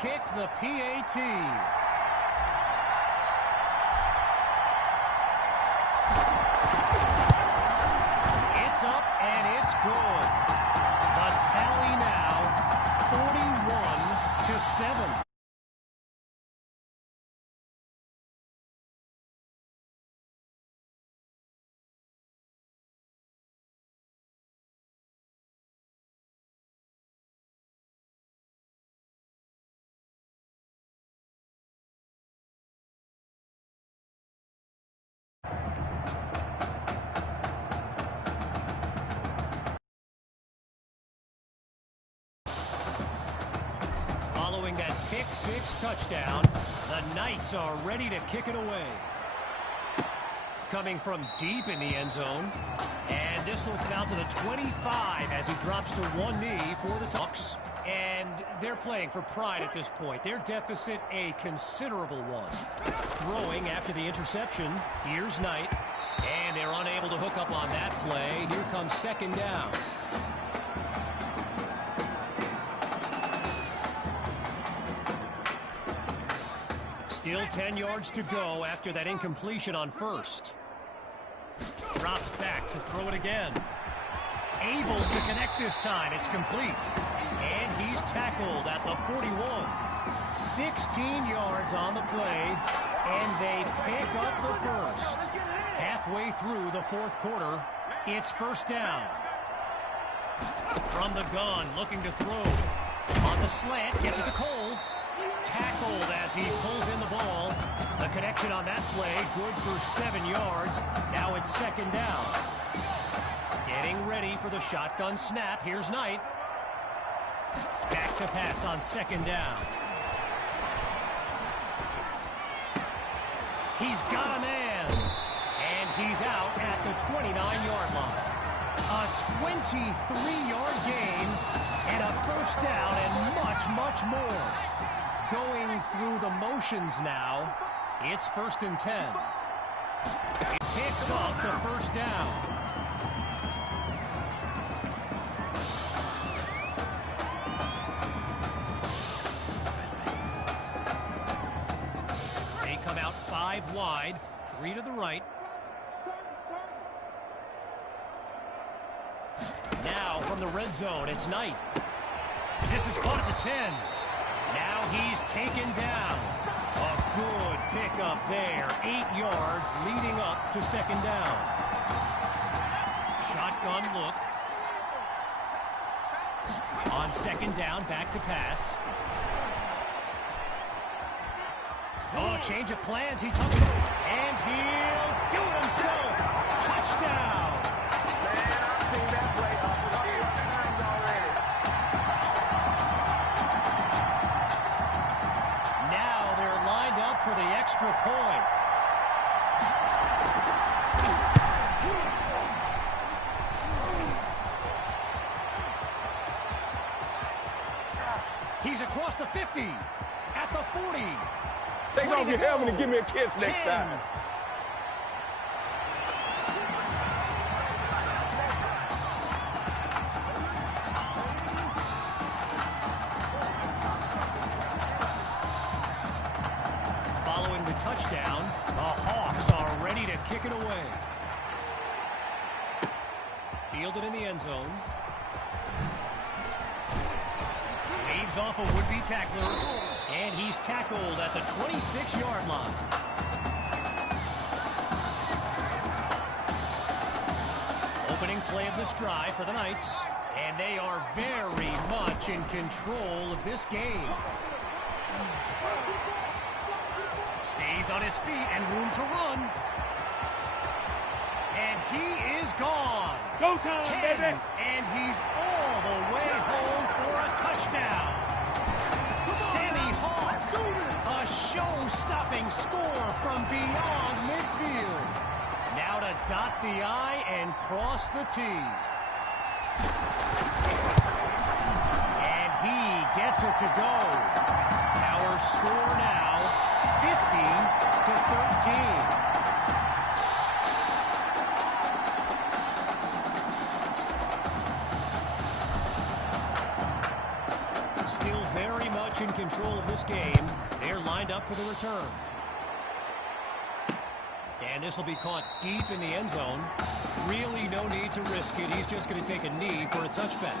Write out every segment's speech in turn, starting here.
kick, the PAT. It's up and it's good. The tally now 41-7. Following that pick-six touchdown, the Knights are ready to kick it away. Coming from deep in the end zone, and this will come out to the 25 as he drops to one knee for the Ducks. And they're playing for pride at this point. Their deficit a considerable one. Throwing after the interception, here's Knight, and they're unable to hook up on that play. Here comes second down. Still 10 yards to go after that incompletion on first. Drops back to throw it again. Able to connect this time. It's complete. And he's tackled at the 41. 16 yards on the play, and they pick up the first. Halfway through the fourth quarter, it's first down. From the gun, looking to throw. On the slant, gets it to Cole. Tackled as he pulls in the ball. The connection on that play, good for 7 yards. Now it's second down. Getting ready for the shotgun snap. Here's Knight. Back to pass on second down. He's got a man. And he's out at the 29-yard line. A 23-yard gain and a first down and much, much more. Going through the motions now. It's first and 10. He picks up the first down. They come out 5 wide, 3 to the right. Now from the red zone, it's Knight. This is caught at the 10. Now he's taken down. A good pickup there. 8 yards leading up to second down. Shotgun look. On second down, back to pass. Oh, change of plans. He tucks it. And he'll do it himself. Touchdown. Man, I've seen that play a couple of times already. Now they're lined up for the extra point. He's across the 50, at the 40. Take off your helmet and give me a kiss next 10. time. Following the touchdown, the Hawks are ready to kick it away. Fielded in the end zone. Waves off a would-be tackler, and he's tackled at the 26-yard line. Opening play of this drive for the Knights, and they are very much in control of this game. Stays on his feet and room to run. And he is gone. Go time, 10, baby. and he's all the way home for a touchdown. Sammy Hawk, a show-stopping score from beyond midfield. Now to dot the I and cross the T. And he gets it to go. Our score now, 50-13. Still very much in control of this game. They're lined up for the return. And this will be caught deep in the end zone. Really no need to risk it. He's just going to take a knee for a touchback.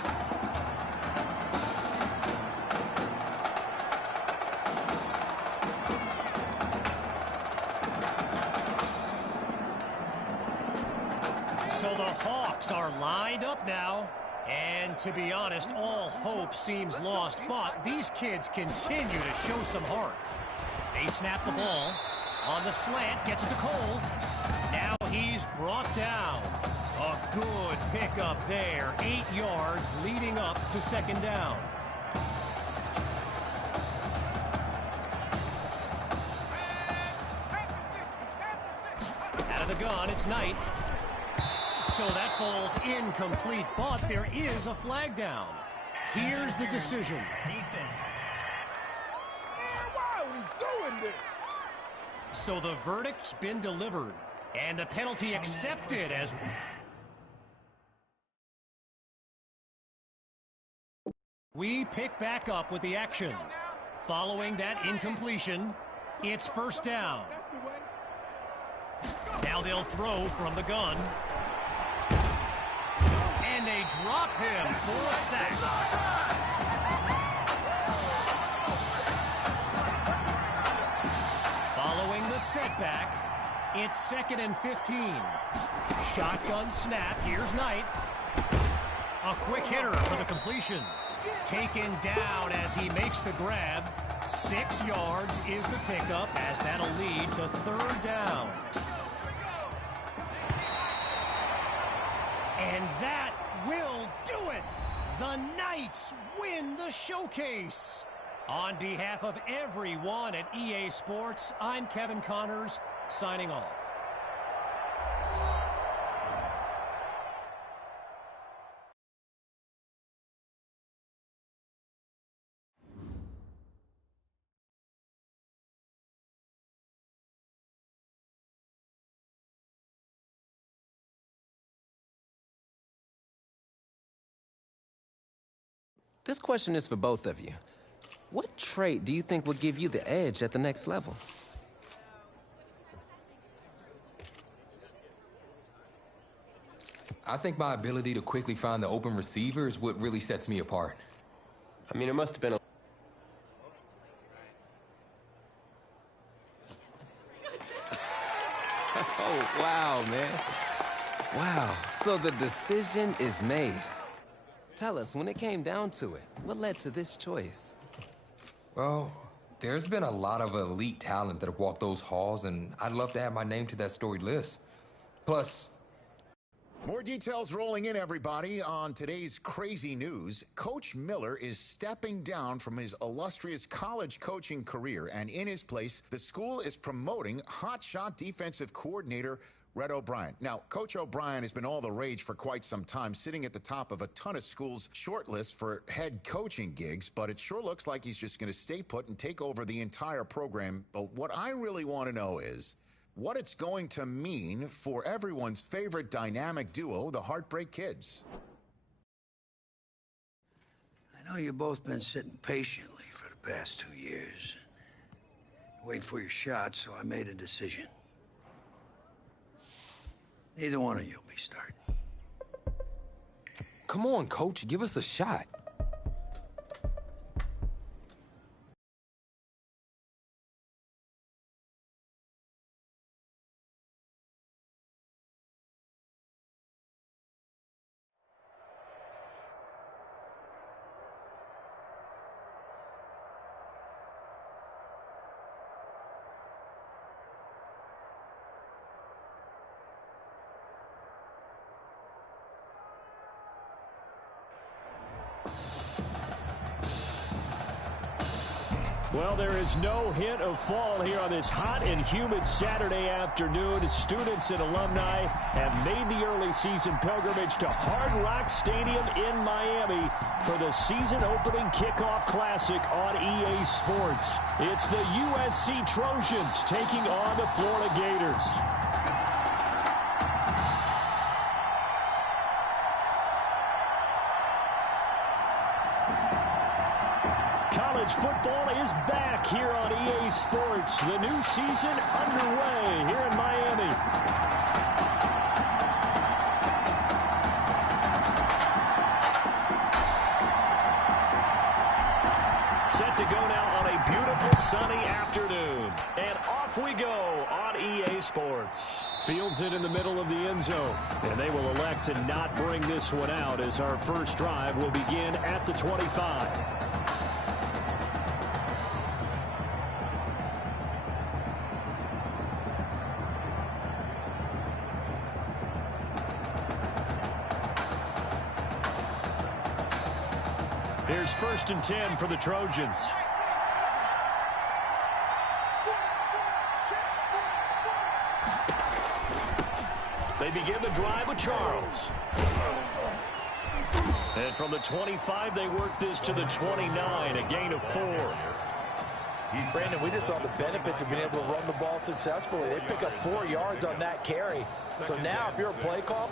So the Hawks are lined up now. And to be honest, all hope seems lost. But these kids continue to show some heart. They snap the ball. On the slant, gets it to Cole. Now he's brought down. A good pickup there. 8 yards leading up to second down. Out of the gun, it's Knight. So that falls incomplete, but there is a flag down. Here's the decision. Defense. Man, why are we doing this? So the verdict's been delivered, and the penalty accepted as... We pick back up with the action. Following that incompletion, it's first down. Now they'll throw from the gun. And they drop him for a sack. Following the setback, it's 2nd and 15. Shotgun snap. Here's Knight. A quick hitter for the completion. Taken down as he makes the grab. 6 yards is the pickup as that'll lead to third down. And that will do it. The Knights win the showcase. On behalf of everyone at EA Sports, I'm Kevin Connors, signing off. This question is for both of you. What trait do you think will give you the edge at the next level? I think my ability to quickly find the open receiver is what really sets me apart. I mean, it must have been a... Oh, wow, man. Wow. So the decision is made. Tell us, when it came down to it, what led to this choice? Well, there's been a lot of elite talent that have walked those halls, and I'd love to add my name to that storied list. Plus... More details rolling in, everybody, on today's crazy news. Coach Miller is stepping down from his illustrious college coaching career, and in his place, the school is promoting hotshot defensive coordinator Red O'Brien. Now, Coach O'Brien has been all the rage for quite some time, sitting at the top of a ton of schools' shortlist for head coaching gigs, but it sure looks like he's just going to stay put and take over the entire program. But what I really want to know is what it's going to mean for everyone's favorite dynamic duo, the Heartbreak Kids. I know you've both been sitting patiently for the past 2 years, waiting for your shot, so I made a decision. Neither one of you will be starting. Come on, Coach, give us a shot. Well, there is no hint of fall here on this hot and humid Saturday afternoon. Students and alumni have made the early season pilgrimage to Hard Rock Stadium in Miami for the season-opening kickoff classic on EA Sports. It's the USC Trojans taking on the Florida Gators. college football is back here on EA Sports. The new season underway here in Miami. Set to go now on a beautiful sunny afternoon. And off we go on EA Sports. Fields it in the middle of the end zone. And they will elect to not bring this one out as our first drive will begin at the 25. Here's 1st and 10 for the Trojans. They begin the drive with Charles. And from the 25, they work this to the 29, a gain of 4. Brandon, we just saw the benefits of being able to run the ball successfully. They pick up 4 yards on that carry. So now if you're a play call,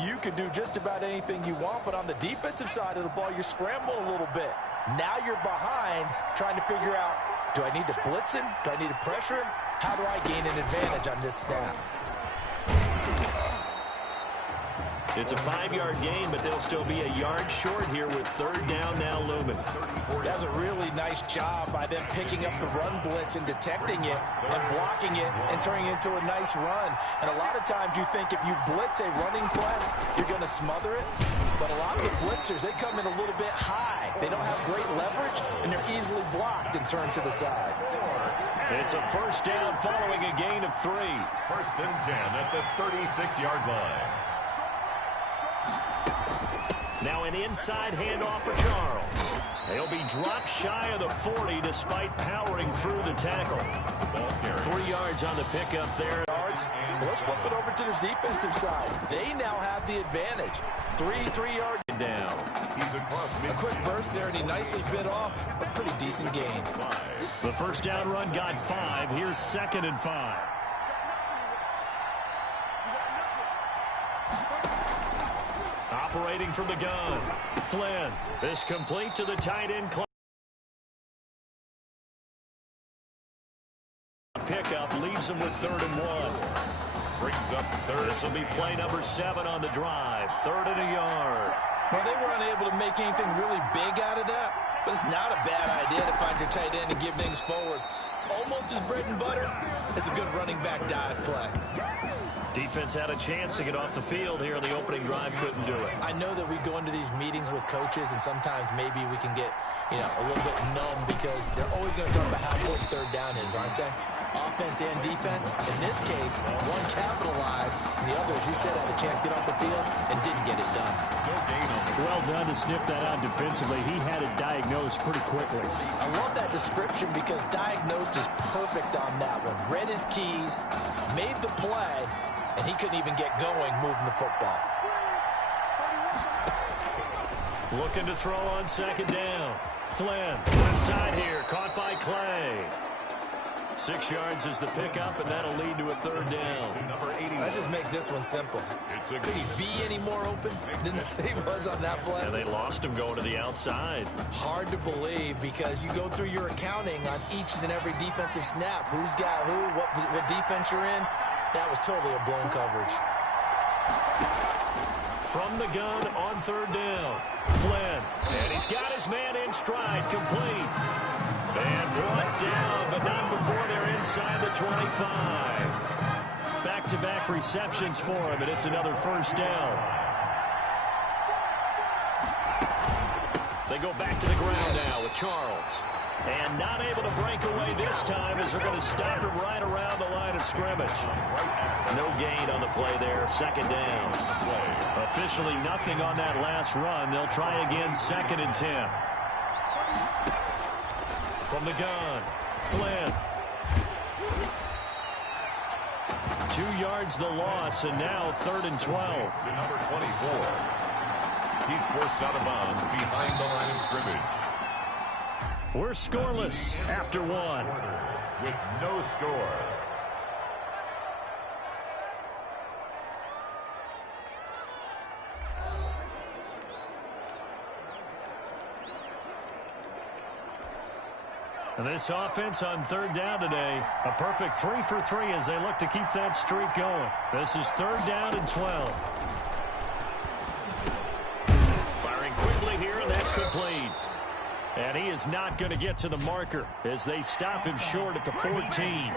you can do just about anything you want, but on the defensive side of the ball, you're scrambling a little bit. Now you're behind, trying to figure out, do I need to blitz him? Do I need to pressure him? How do I gain an advantage on this snap? It's a 5-yard gain, but they'll still be a yard short here with 3rd down now looming. That's a really nice job by them picking up the run blitz and detecting it and blocking it and turning it into a nice run. And a lot of times you think if you blitz a running play, you're going to smother it. But a lot of the blitzers, they come in a little bit high. They don't have great leverage, and they're easily blocked and turned to the side. It's a 1st down following a gain of 3. 1st and 10 at the 36-yard line. Now an inside handoff for Charles. He'll be dropped shy of the 40 despite powering through the tackle. 3 yards on the pickup there. Well, let's flip it over to the defensive side. They now have the advantage. 3-3-yard down. He's across a quick burst there, and he nicely bit off a pretty decent gain. The first down run got 5. Here's 2nd and 5. Operating from the gun. Flynn. This complete to the tight end. Pickup leaves him with 3rd and 1. Brings up 3rd. This will be play number 7 on the drive. 3rd and a yard. Well, they were unable to make anything really big out of that, but it's not a bad idea to find your tight end and give things forward. Almost his bread and butter. It's a good running back dive play. Defense had a chance to get off the field here in the opening drive, couldn't do it. I know that we go into these meetings with coaches, and sometimes maybe we can get, a little bit numb because they're always going to talk about how important 3rd down is, aren't they? Offense and defense. In this case, one capitalized, and the other, as you said, had a chance to get off the field and didn't get it done. No gain on it. Well done to sniff that out defensively. He had it diagnosed pretty quickly. I love that description because diagnosed is perfect on that one. Read his keys, made the play, and he couldn't even get going moving the football. Looking to throw on 2nd down. Flynn, left side here, caught by Clay. 6 yards is the pickup, and that'll lead to a 3rd down. Let's just make this one simple. Could he be any more open than he was on that play? And they lost him going to the outside. Hard to believe because you go through your accounting on each and every defensive snap. Who's got who, what defense you're in. That was totally a blown coverage. From the gun on 3rd down. Flynn, and he's got his man in stride, complete. And brought down, but not before they're inside the 25. Back-to-back receptions for him, and it's another 1st down. They go back to the ground now with Charles. And not able to break away this time as they're going to stop him right around the line of scrimmage. No gain on the play there, 2nd down. Officially nothing on that last run. They'll try again, 2nd and 10. From the gun, Flynn. 2 yards the loss, and now 3rd and 12. To number 24. He's forced out of bounds behind the line of scrimmage. We're scoreless after 1. With no score. And this offense on 3rd down today, a perfect 3 for 3 as they look to keep that streak going. This is 3rd down and 12. Firing quickly here, and that's complete. And he is not going to get to the marker as they stop him short at the 14.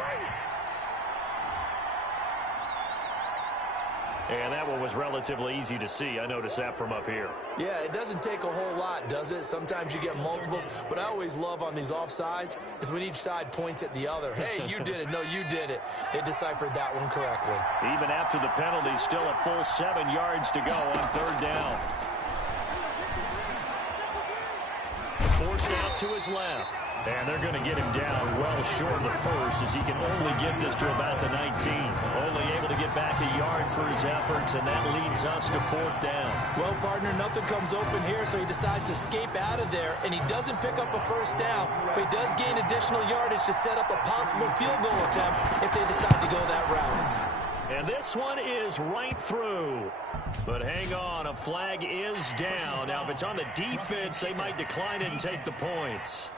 And that one was relatively easy to see. I noticed that from up here. Yeah, it doesn't take a whole lot, does it? Sometimes you get multiples. What I always love on these offsides is when each side points at the other. Hey, you did it. No, you did it. They deciphered that one correctly. Even after the penalty, still a full 7 yards to go on 3rd down. Forced out to his left. And they're going to get him down well short of the first as he can only get this to about the 19. Only able to get back a yard for his efforts, and that leads us to 4th down. Well, partner, nothing comes open here, so he decides to escape out of there, and he doesn't pick up a 1st down, but he does gain additional yardage to set up a possible field goal attempt if they decide to go that route. And this one is right through. But hang on, a flag is down. Now, if it's on the defense, they might decline it and take the points.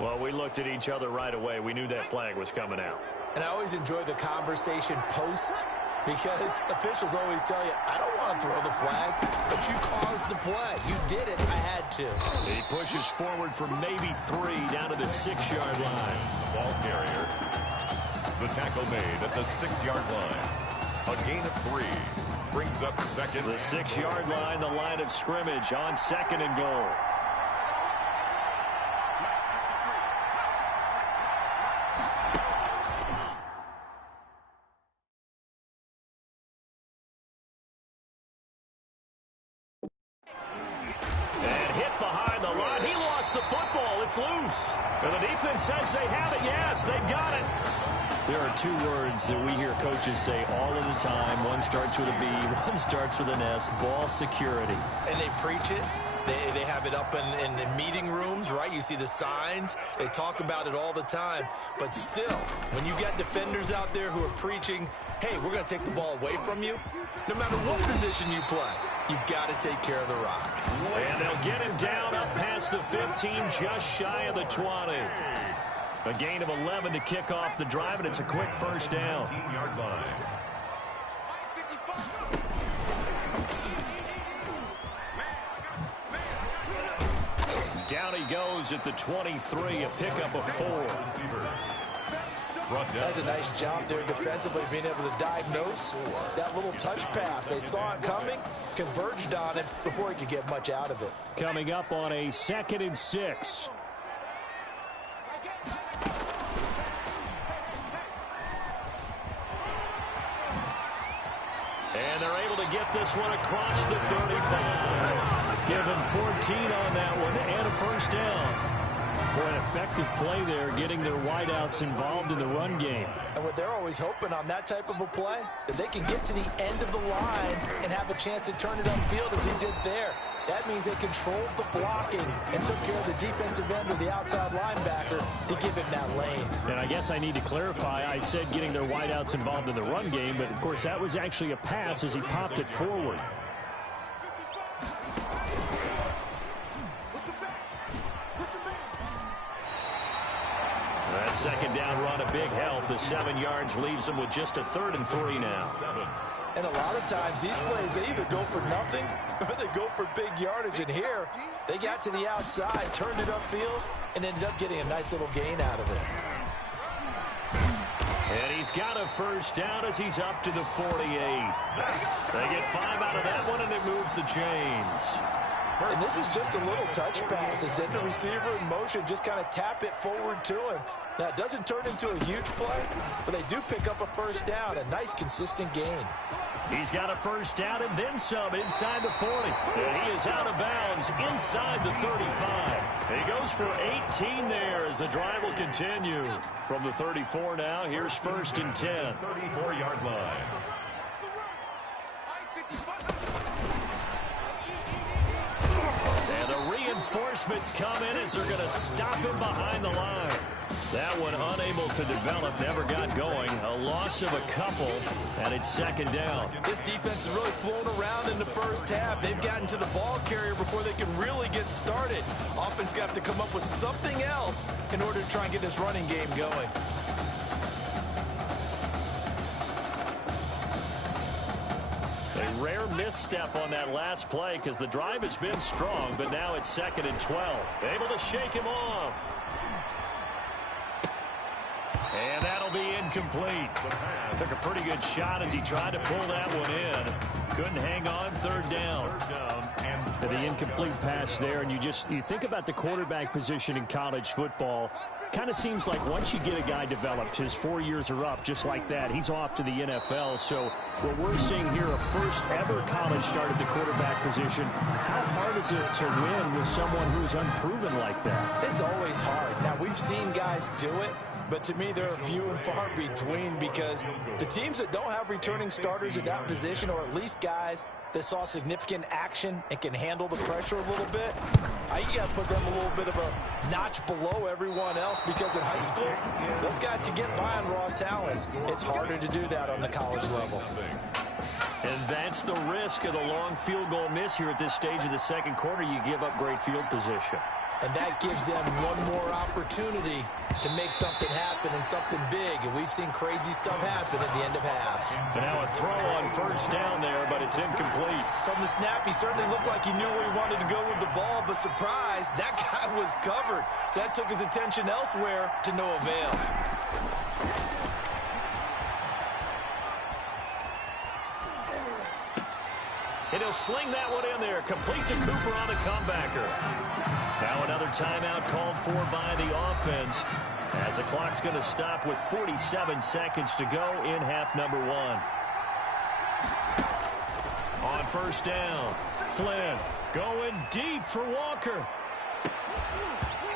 Well, we looked at each other right away. We knew that flag was coming out. And I always enjoy the conversation post because officials always tell you, I don't want to throw the flag, but you caused the play. You did it. I had to. He pushes forward for maybe 3 down to the 6-yard line. Ball carrier. The tackle made at the 6-yard line. A gain of 3. Brings up 2nd. The 6-yard line, the line of scrimmage on 2nd and goal. football. It's loose. And the defense says they have it. Yes, they've got it. There are two words that we hear coaches say all of the time. One starts with a B, one starts with an S, ball security. And they preach it. They have it up in meeting rooms, right? You see the signs. They talk about it all the time. But still, when you got defenders out there who are preaching, hey, we're going to take the ball away from you, no matter what position you play, you've got to take care of the rock. And they'll get him down up past the 15, just shy of the 20. A gain of 11 to kick off the drive, and it's a quick first down. 15-yard line. Down he goes at the 23, a pickup of 4. That's a nice job there defensively, being able to diagnose that little touch pass. They saw it coming, converged on it before he could get much out of it. Coming up on a 2nd and 6. And they're able to get this one across the 35. Give him 14 on that one and a first down. Boy, an effective play there, getting their wideouts involved in the run game. And what they're always hoping on that type of a play, that they can get to the end of the line and have a chance to turn it upfield as he did there. That means they controlled the blocking and took care of the defensive end or the outside linebacker to give him that lane. And I guess I need to clarify, I said getting their wideouts involved in the run game, but of course that was actually a pass as he popped it forward. That second down run, a big help. The 7 yards leaves them with just a 3rd and 3 now. And a lot of times these plays, they either go for nothing or they go for big yardage. And here, they got to the outside, turned it upfield, and ended up getting a nice little gain out of it. And he's got a first down as he's up to the 48. They get 5 out of that one, and it moves the chains. And this is just a little touch pass. They send the receiver in motion, just kind of tap it forward to him. Now, it doesn't turn into a huge play, but they do pick up a first down, a nice, consistent gain. He's got a first down and then some inside the 40. And he is out of bounds inside the 35. He goes for 18 there as the drive will continue. From the 34 now, here's 1st and 10. 34-yard line. And the reinforcements come in as they're going to stop him behind the line. That one unable to develop, never got going. A loss of a couple, and it's 2nd down. This defense has really flown around in the first half. They've gotten to the ball carrier before they can really get started. Offense got to come up with something else in order to try and get this running game going. A rare misstep on that last play because the drive has been strong, but now it's 2nd and 12. Able to shake him off. And that'll be incomplete. Took a pretty good shot as he tried to pull that one in. Couldn't hang on, 3rd down. The incomplete pass there, and you think about the quarterback position in college football. Kind of seems like once you get a guy developed, his 4 years are up just like that. He's off to the NFL. So what we're seeing here, a first ever college start at the quarterback position. How hard is it to win with someone who is unproven like that? It's always hard. Now, we've seen guys do it, but to me, they're few and far between because the teams that don't have returning starters at that position, or at least guys that saw significant action and can handle the pressure a little bit, you got to put them a little bit of a notch below everyone else because in high school, those guys can get by on raw talent. It's harder to do that on the college level. And that's the risk of the long field goal miss here at this stage of the 2nd quarter. You give up great field position. And that gives them one more opportunity to make something happen and something big. And we've seen crazy stuff happen at the end of halves. So now a throw on 1st down there, but it's incomplete. From the snap, he certainly looked like he knew where he wanted to go with the ball, but surprise, that guy was covered. So that took his attention elsewhere to no avail. And he'll sling that one in there. Complete to Cooper on the comebacker. Now another timeout called for by the offense as the clock's going to stop with 47 seconds to go in half number 1. On 1st down, Flynn going deep for Walker.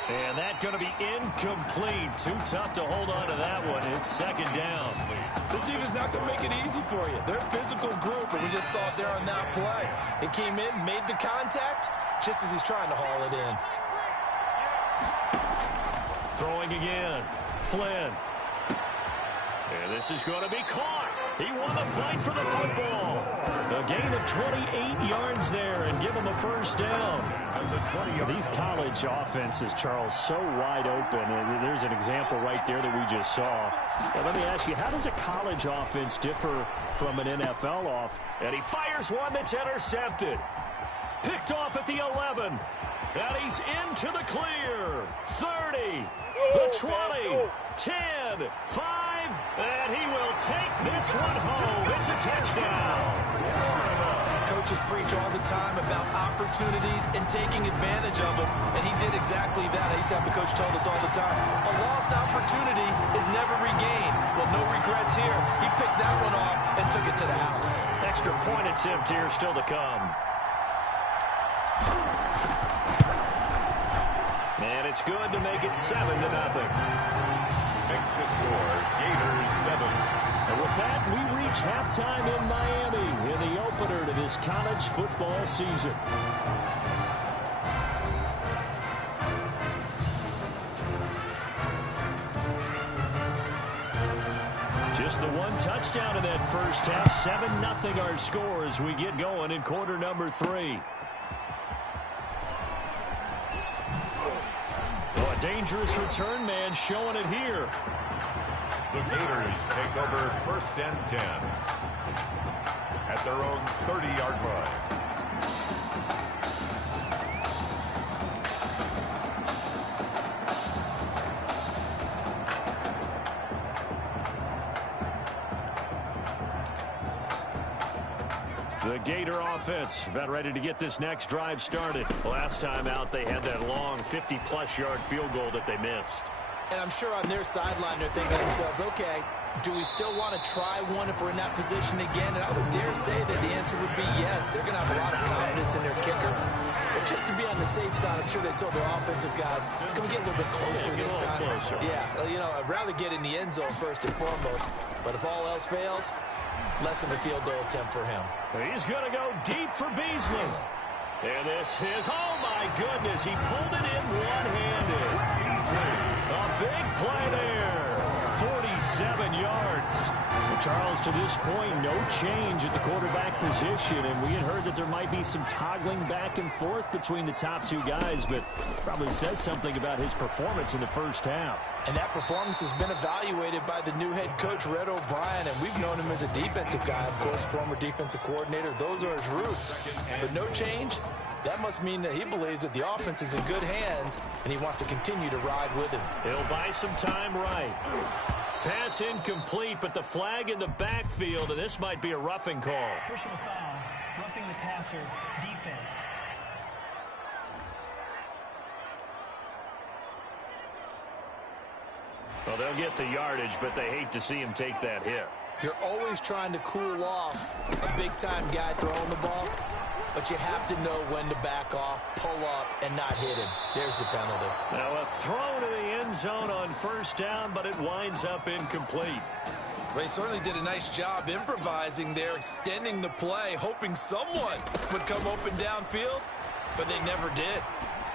And that going to be incomplete. Too tough to hold on to that one. It's second down. This defense not going to make it easy for you. They're a physical group, and we just saw it there on that play. It came in, made the contact, just as he's trying to haul it in. Throwing again. Flynn. And this is going to be caught. He won the fight for the football. A gain of 28 yards there and give him a first down. These college offenses, Charles, so wide open. And there's an example right there that we just saw. Well, let me ask you, how does a college offense differ from an NFL offense? And he fires one that's intercepted. Picked off at the 11. And he's into the clear. 30, the 20, 10, 5, and he will take this one home. It's a touchdown. Coaches preach all the time about opportunities and taking advantage of them, and he did exactly that. I used to have the coach told us all the time, a lost opportunity is never regained. Well, no regrets here. He picked that one off and took it to the house. Extra point attempt here still to come. And it's good to make it 7-0. Makes the score, Gators 7. And with that, we reach halftime in Miami in the opener to this college football season. Just the one touchdown in that first half. 7-0 our score as we get going in quarter number 3. Oh, a dangerous return man showing it here. The Gators take over 1st and 10 at their own 30-yard line. The Gator offense about ready to get this next drive started. Last time out, they had that long 50-plus yard field goal that they missed. And I'm sure on their sideline they're thinking to themselves, okay, do we still want to try one if we're in that position again? And I would dare say that the answer would be yes. They're going to have a lot of confidence in their kicker. But just to be on the safe side, I'm sure they told their offensive guys, can we get a little bit closer this time? Yeah, well, you know, I'd rather get in the end zone first and foremost. But if all else fails, less of a field goal attempt for him. He's going to go deep for Beasley. And this is, oh my goodness, he pulled it in one-handed. A big play there. 47 yards. Charles, to this point, no change at the quarterback position, and we had heard that there might be some toggling back and forth between the top two guys, but probably says something about his performance in the first half. And that performance has been evaluated by the new head coach, Red O'Brien, and we've known him as a defensive guy, of course, former defensive coordinator. Those are his roots. But no change, that must mean that he believes that the offense is in good hands, and he wants to continue to ride with him. He'll buy some time right. Pass incomplete, but the flag in the backfield, and this might be a roughing call. Personal foul, roughing the passer, defense. Well, they'll get the yardage, but they hate to see him take that hit. You're always trying to cool off a big-time guy throwing the ball, but you have to know when to back off, pull up, and not hit him. There's the penalty. Now a throw to the end zone on first down, but it winds up incomplete. They certainly did a nice job improvising there, extending the play, hoping someone would come open downfield, but they never did.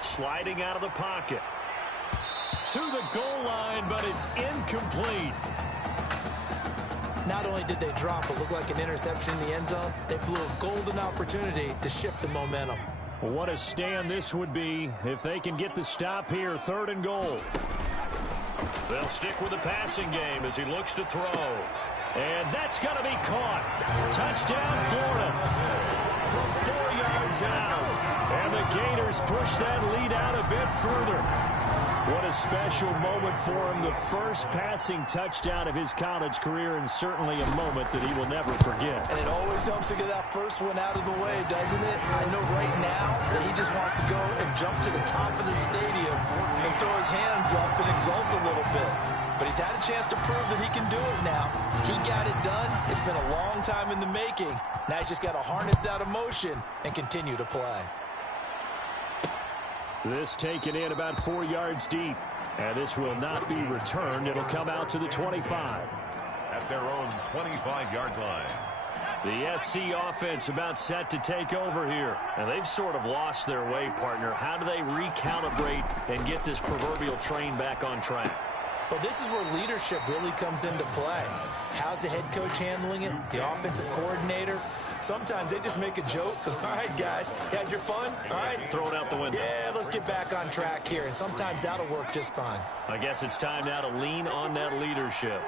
Sliding out of the pocket. To the goal line, but it's incomplete. Not only did they drop what looked like an interception in the end zone, they blew a golden opportunity to shift the momentum. What a stand this would be if they can get the stop here, 3rd and goal. They'll stick with the passing game as he looks to throw. And that's going to be caught. Touchdown, Florida. From 4 yards out. And the Gators push that lead out a bit further. What a special moment for him. The first passing touchdown of his college career, and certainly a moment that he will never forget. And it always helps to get that first one out of the way, doesn't it? I know right now that he just wants to go and jump to the top of the stadium and throw his hands up and exult a little bit. But he's had a chance to prove that he can do it now. He got it done. It's been a long time in the making. Now he's just got to harness that emotion and continue to play. This taken in about 4 yards deep. And this will not be returned. It'll come out to the 25. At their own 25-yard line. The SC offense about set to take over here. And they've sort of lost their way, partner. How do they recalibrate and get this proverbial train back on track? Well, this is where leadership really comes into play. How's the head coach handling it? The offensive coordinator? Sometimes they just make a joke. All right, guys, you had your fun? All right. Throw it out the window. Yeah, let's get back on track here. And sometimes that'll work just fine. I guess it's time now to lean on that leadership.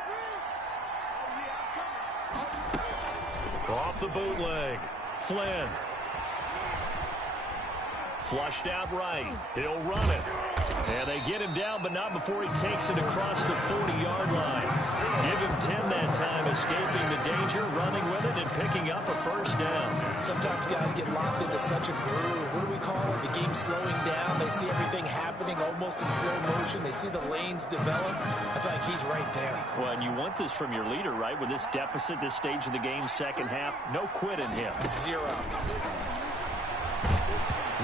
Off the bootleg. Flynn. Flushed out right. He'll run it. And they get him down, but not before he takes it across the 40-yard line. Give him 10 that time, escaping the danger, running with it, and picking up a first down. Sometimes guys get locked into such a groove. What do we call it? The game's slowing down. They see everything happening almost in slow motion. They see the lanes develop. I feel like he's right there. Well, and you want this from your leader, right? With this deficit, this stage of the game, second half, no quit in him. Zero.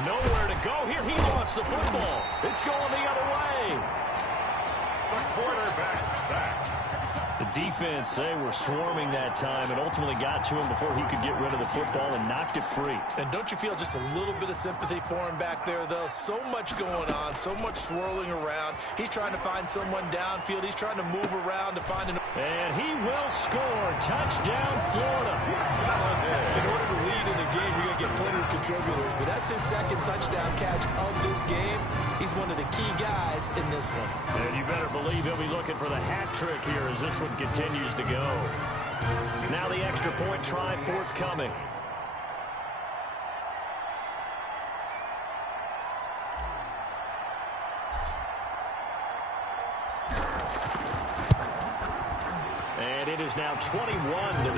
Nowhere to go here. He lost the football. It's going the other way. The quarterback sacked. The defense, they were swarming that time and ultimately got to him before he could get rid of the football and knocked it free. And don't you feel just a little bit of sympathy for him back there, though? So much going on, so much swirling around. He's trying to find someone downfield. He's trying to move around to find an... And he will score. Touchdown, Florida. In order to lead in a game, you're going to get plenty of contributors. But that's his second touchdown catch of this game. He's one of the key guys in this one. And you better believe he'll be looking for the hat trick here as this one continues to go. Now the extra point try forthcoming. And it is now 21-0. Is good.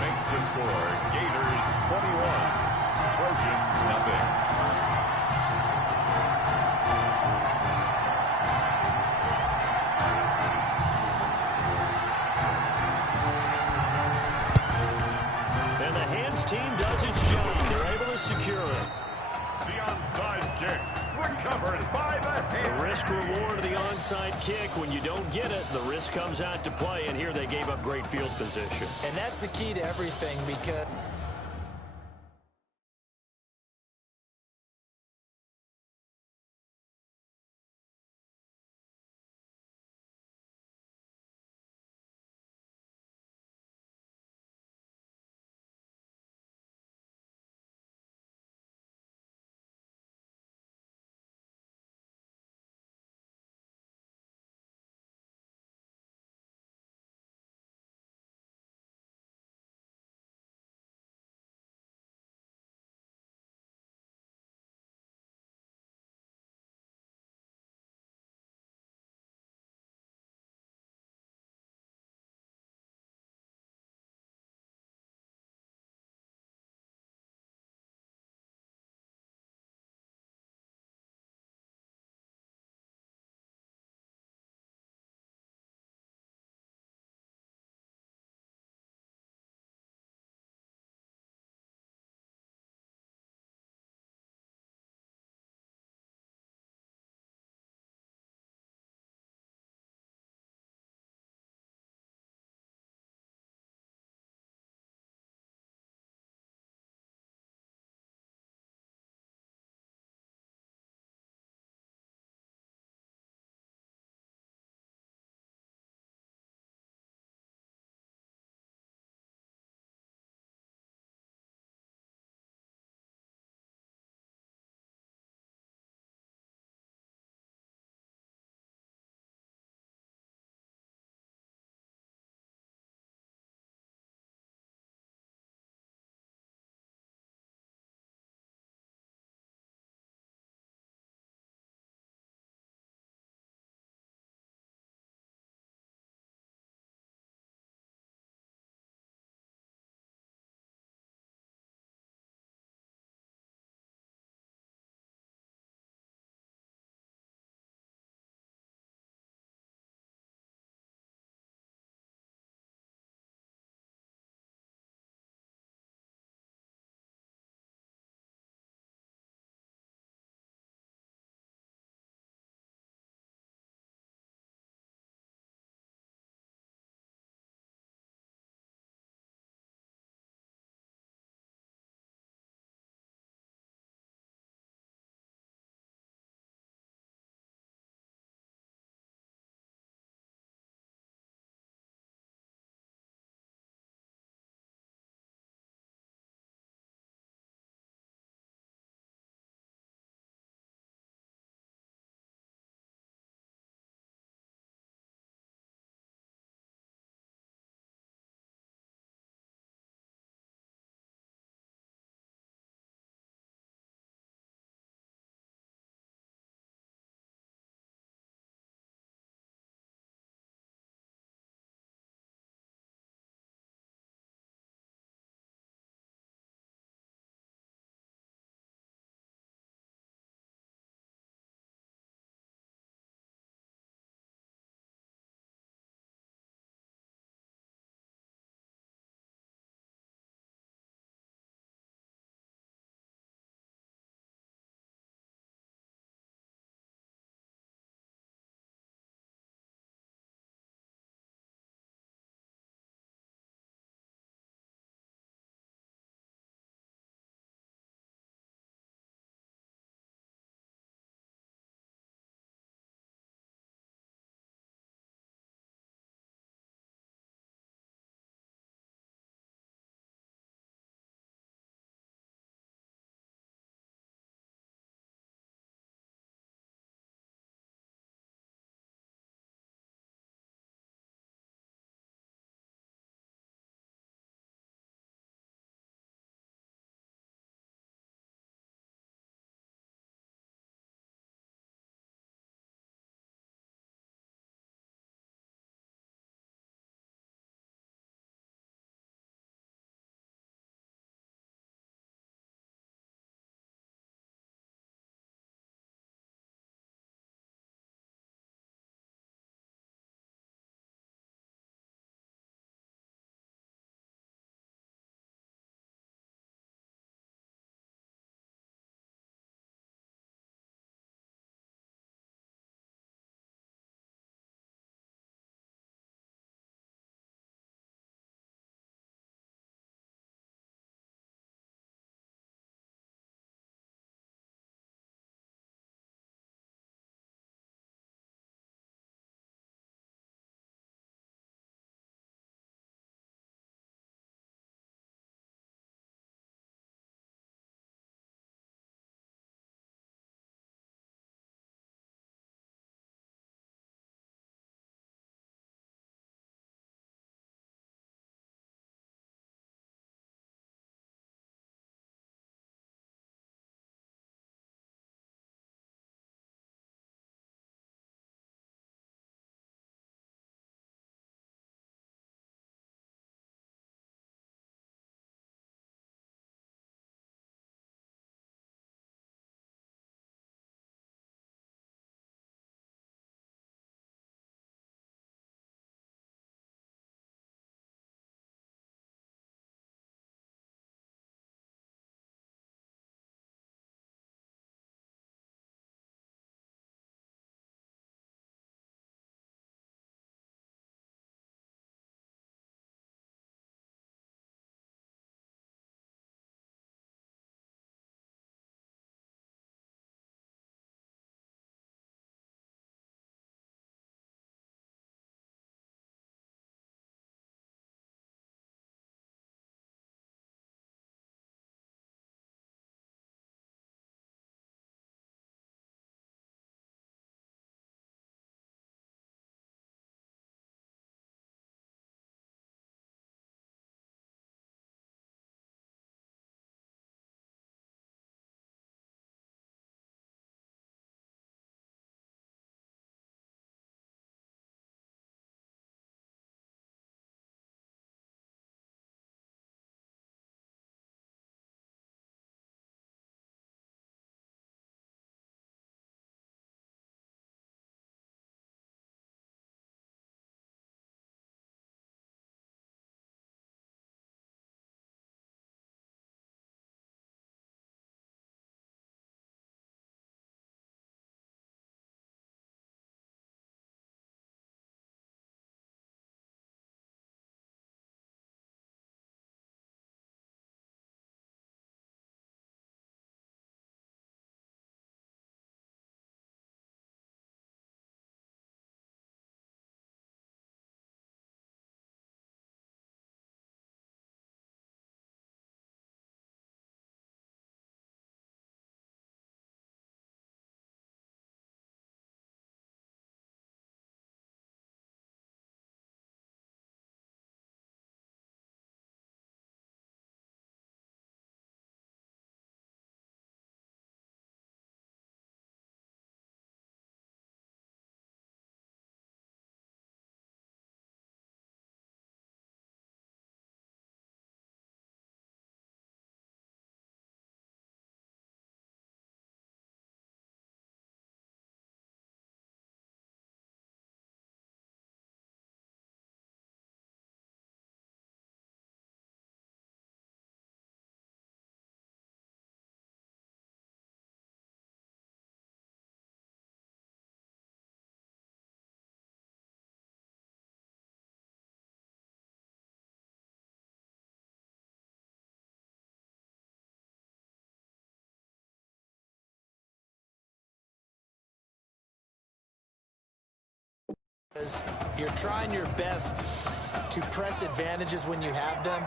Makes the score. Gators 21. Trojans nothing. And the hands team does its job. They're able to secure it. The onside kick recovered by the hand. The risk reward of the onside kick. When you don't get it, the risk comes out to play, and here they gave up great field position. And that's the key to everything because... You're trying your best to press advantages when you have them,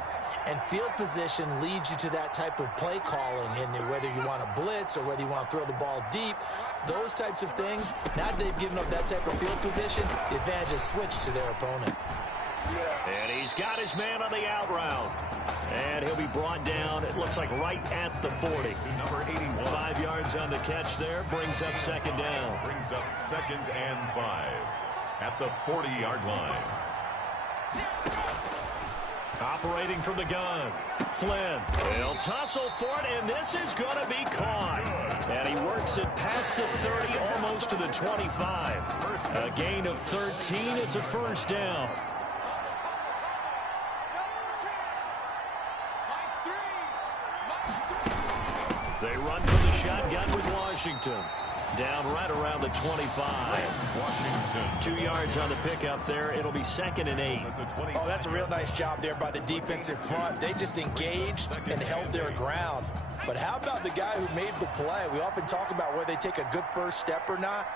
and field position leads you to that type of play calling, and whether you want to blitz or whether you want to throw the ball deep, those types of things. Now that they've given up that type of field position, the advantage is switched to their opponent. And he's got his man on the out route. And he'll be brought down, it looks like right at the 40. To number 81. 5 yards on the catch there, brings up second down. Brings up 2nd and 5 at the 40-yard line. Operating from the gun, Flynn. He'll tussle for it, and this is going to be caught. And he works it past the 30, almost to the 25. A gain of 13. It's a first down. They run from the shotgun with Washington. Down right around the 25. Washington. 2 yards on the pickup there. It'll be 2nd and 8. Oh, that's a real nice job there by the defensive front. They just engaged and held their ground. But how about the guy who made the play? We often talk about whether they take a good first step or not.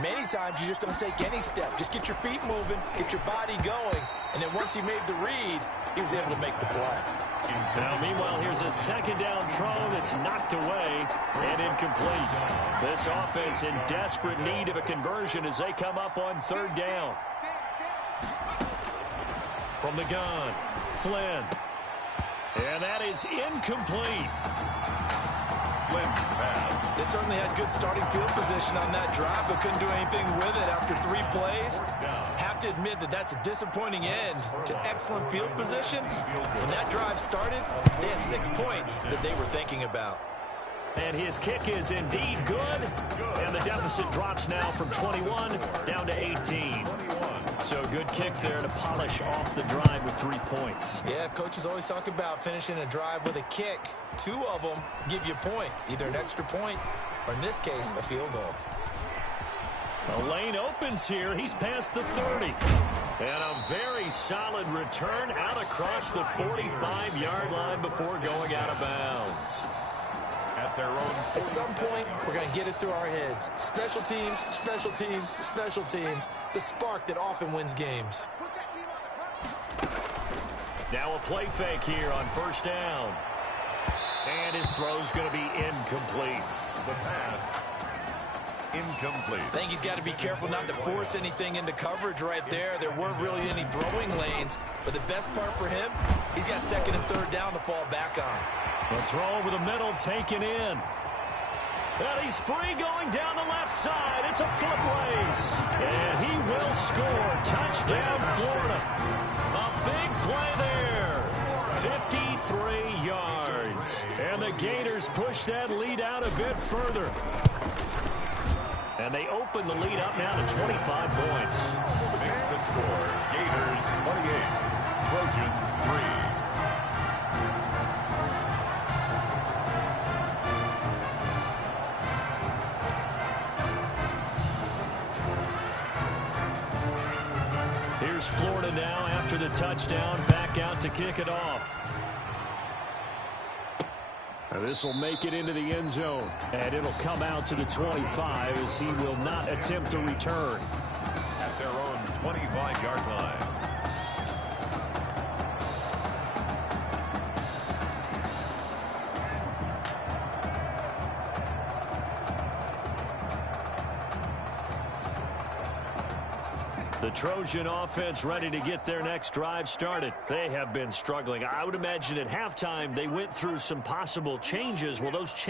Many times you just don't take any step. Just get your feet moving, get your body going, and then once he made the read, he was able to make the play. Now, meanwhile, here's a second down throw that's knocked away and incomplete. This offense in desperate need of a conversion as they come up on 3rd down. From the gun, Flynn. And that is incomplete. Flynn's pass. They certainly had good starting field position on that drive, but couldn't do anything with it after 3 plays. Have to admit that that's a disappointing end to excellent field position. When that drive started, they had 6 points that they were thinking about. And his kick is indeed good. And the deficit drops now from 21 down to 18. So good kick there to polish off the drive with 3 points. Yeah, coaches always talk about finishing a drive with a kick. 2 of them give you points, either an extra point or, in this case, a field goal. The lane opens here. He's past the 30. And a very solid return out across the 45-yard line before going out of bounds. At their own. At some point, we're going to get it through our heads. Special teams, special teams, special teams. The spark that often wins games. Now a play fake here on 1st down. And his throw's going to be incomplete. The pass. Incomplete. I think he's got to be careful not to force anything into coverage right there. There weren't really any throwing lanes. But the best part for him, he's got 2nd and 3rd down to fall back on. The throw over the middle taken in. And he's free going down the left side. It's a foot race. And he will score. Touchdown, Florida. A big play there. 53 yards. And the Gators push that lead out a bit further. And they open the lead up now to 25 points. Makes the score. Gators 28. Trojans 3. Here's Florida now after the touchdown, back out to kick it off. This will make it into the end zone, and it'll come out to the 25 as he will not attempt to return. At their own 25-yard line. The Trojan offense ready to get their next drive started. They have been struggling. I would imagine at halftime they went through some possible changes. Well, those changes